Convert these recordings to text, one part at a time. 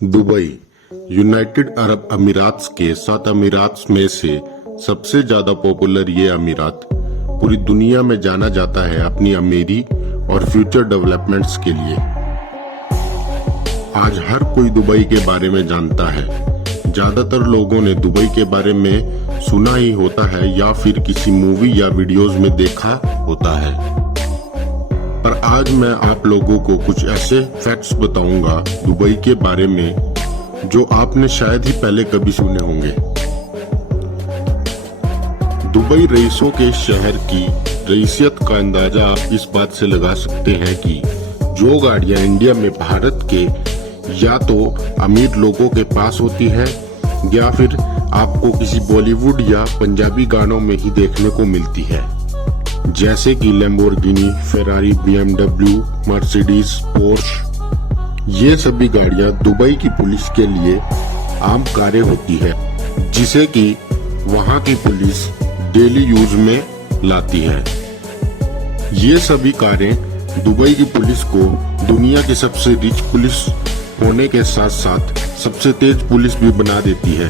Dubai United Arab अमीरात्स के 7 अमीरात्स में से सबसे ज्यादा पॉपुलर ये अमीरात पूरी दुनिया में जाना जाता है अपनी अमीरी और फ्यूचर डेवलपमेंट्स के लिए। आज हर कोई दुबई के बारे में जानता है। ज्यादातर लोगों ने दुबई के बारे में सुना ही होता है या फिर किसी मूवी या वीडियोस में देखा होता है। पर आज मैं आप लोगों को कुछ ऐसे फैक्ट्स बताऊंगा दुबई के बारे में जो आपने शायद ही पहले कभी सुने होंगे। दुबई रईसों के शहर की रईसियत का अंदाजा आप इस बात से लगा सकते हैं कि जो गाड़ियां इंडिया में भारत के या तो अमीर लोगों के पास होती है या फिर आपको किसी बॉलीवुड या पंजाबी गानों में ही देखने को मिलती है, जैसे कि Lamborghini, Ferrari, BMW, Mercedes, Porsche. ये सभी गाड़ियां दुबई की पुलिस के लिए आम कारें होती है जिसे कि वहां की पुलिस डेली यूज में लाती है। ये सभी कारें दुबई की पुलिस को दुनिया की सबसे रिच पुलिस होने के साथ साथ सबसे तेज पुलिस भी बना देती है,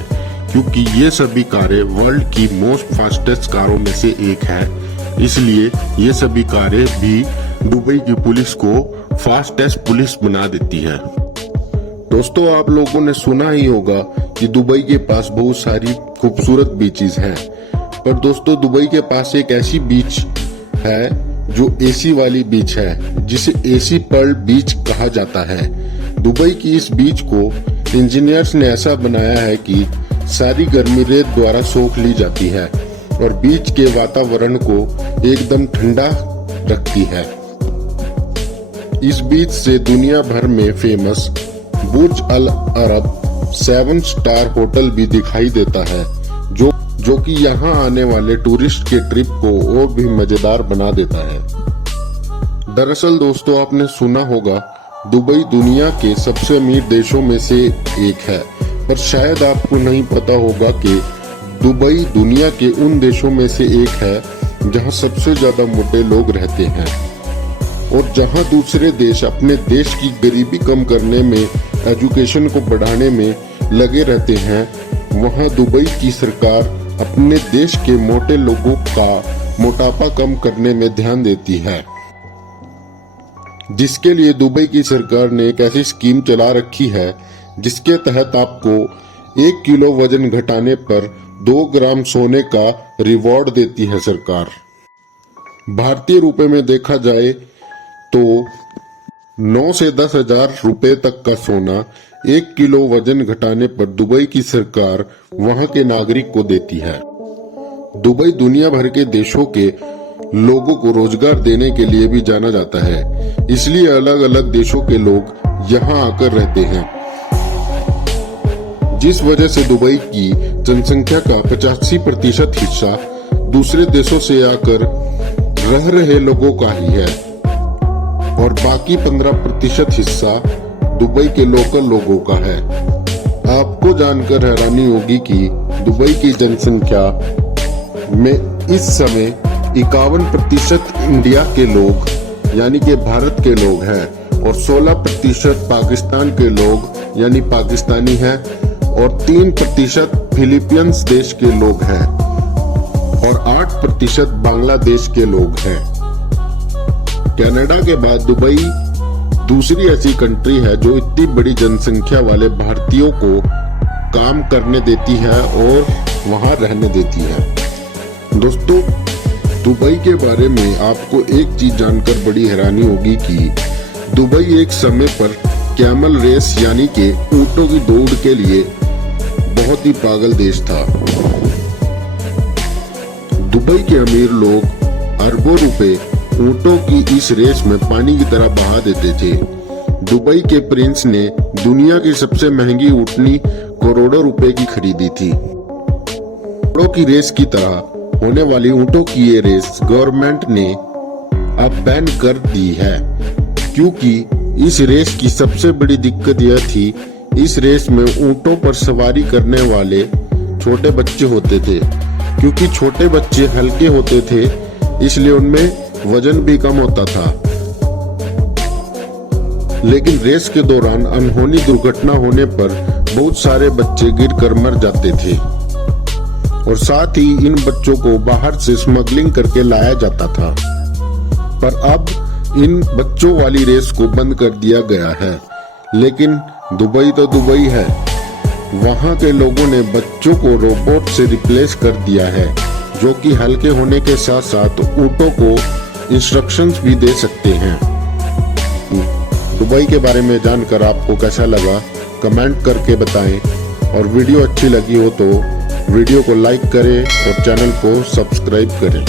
क्योंकि ये सभी कारें वर्ल्ड की मोस्ट फास्टेस्ट कारों में से एक है। इसलिए ये सभी कारें भी दुबई की पुलिस को फास्टेस्ट पुलिस बना देती है। दोस्तों, आप लोगों ने सुना ही होगा कि दुबई के पास बहुत सारी खूबसूरत बीचेस हैं, पर दोस्तों दुबई के पास एक ऐसी बीच है जो एसी वाली बीच है, जिसे एसी पर्ल बीच कहा जाता है। दुबई की इस बीच को इंजीनियर्स ने ऐसा बनाया है कि सारी गर्मी रेत द्वारा सोख ली जाती है और बीच के वातावरण को एकदम ठंडा रखती है। इस बीच से दुनिया भर में फेमस बुर्ज अल अरब 7 स्टार होटल भी दिखाई देता है, जो कि यहाँ आने वाले टूरिस्ट के ट्रिप को और भी मजेदार बना देता है। दरअसल दोस्तों, आपने सुना होगा दुबई दुनिया के सबसे अमीर देशों में से एक है, पर शायद आपको नहीं पता होगा कि दुबई दुनिया के उन देशों में से एक है जहां सबसे ज्यादा मोटे लोग रहते हैं, और जहां दूसरे देश अपने देश की गरीबी कम करने में, एजुकेशन को बढ़ाने में लगे रहते हैं, वहां दुबई की सरकार अपने देश के मोटे लोगों का मोटापा कम करने में ध्यान देती है, जिसके लिए दुबई की सरकार ने एक ऐसी स्कीम चला रखी है जिसके तहत आपको 1 किलो वजन घटाने पर 2 ग्राम सोने का रिवॉर्ड देती है सरकार। भारतीय रुपए में देखा जाए तो 9 से 10 हजार रुपए तक का सोना 1 किलो वजन घटाने पर दुबई की सरकार वहां के नागरिक को देती है। दुबई दुनिया भर के देशों के लोगों को रोजगार देने के लिए भी जाना जाता है, इसलिए अलग अलग देशों के लोग यहाँ आकर रहते हैं, जिस वजह से दुबई की जनसंख्या का 85% हिस्सा दूसरे देशों से आकर रह रहे लोगों का ही है और बाकी 15% हिस्सा दुबई के लोकल लोगों का है। आपको जानकर हैरानी होगी कि दुबई की जनसंख्या में इस समय 51% इंडिया के लोग यानी कि भारत के लोग हैं और 16% पाकिस्तान के लोग यानी पाकिस्तानी हैं और 3% फिलीपींस देश के लोग हैं और 8% बांग्लादेश के लोग हैं। कनाडा के बाद दुबई दूसरी ऐसी कंट्री है जो इतनी बड़ी जनसंख्या वाले भारतीयों को काम करने देती है और वहां रहने देती है। दोस्तों, दुबई के बारे में आपको एक चीज जानकर बड़ी हैरानी होगी कि दुबई एक समय पर कैमल रेस यानी कि ऊंटों की दौड़ के लिए बहुत ही पागल देश था। दुबई के अमीर लोग अरबों रुपए ऊंटों की इस रेस में पानी की तरह बहा देते थे। दुबई के प्रिंस ने दुनिया की सबसे महंगी ऊंटनी करोड़ों रुपए की खरीदी थी। ऊंटों की रेस की तरह होने वाली ऊंटों की ये रेस गवर्नमेंट ने अब बैन कर दी है, क्योंकि इस रेस की सबसे बड़ी दिक्कत यह थी, इस रेस में ऊंटों पर सवारी करने वाले छोटे बच्चे होते थे। क्योंकि छोटे बच्चे हल्के होते थे, इसलिए उनमें वजन भी कम होता था। लेकिन रेस के दौरान अनहोनी दुर्घटना होने पर बहुत सारे बच्चे गिरकर मर जाते थे और साथ ही इन बच्चों को बाहर से स्मगलिंग करके लाया जाता था। पर अब इन बच्चों वाली रेस को बंद कर दिया गया है। लेकिन दुबई तो दुबई है, वहां के लोगों ने बच्चों को रोबोट से रिप्लेस कर दिया है, जो कि हल्के होने के साथ साथ ऊँटों को इंस्ट्रक्शंस भी दे सकते हैं। दुबई के बारे में जानकर आपको कैसा लगा कमेंट करके बताएं, और वीडियो अच्छी लगी हो तो वीडियो को लाइक करें और चैनल को सब्सक्राइब करें।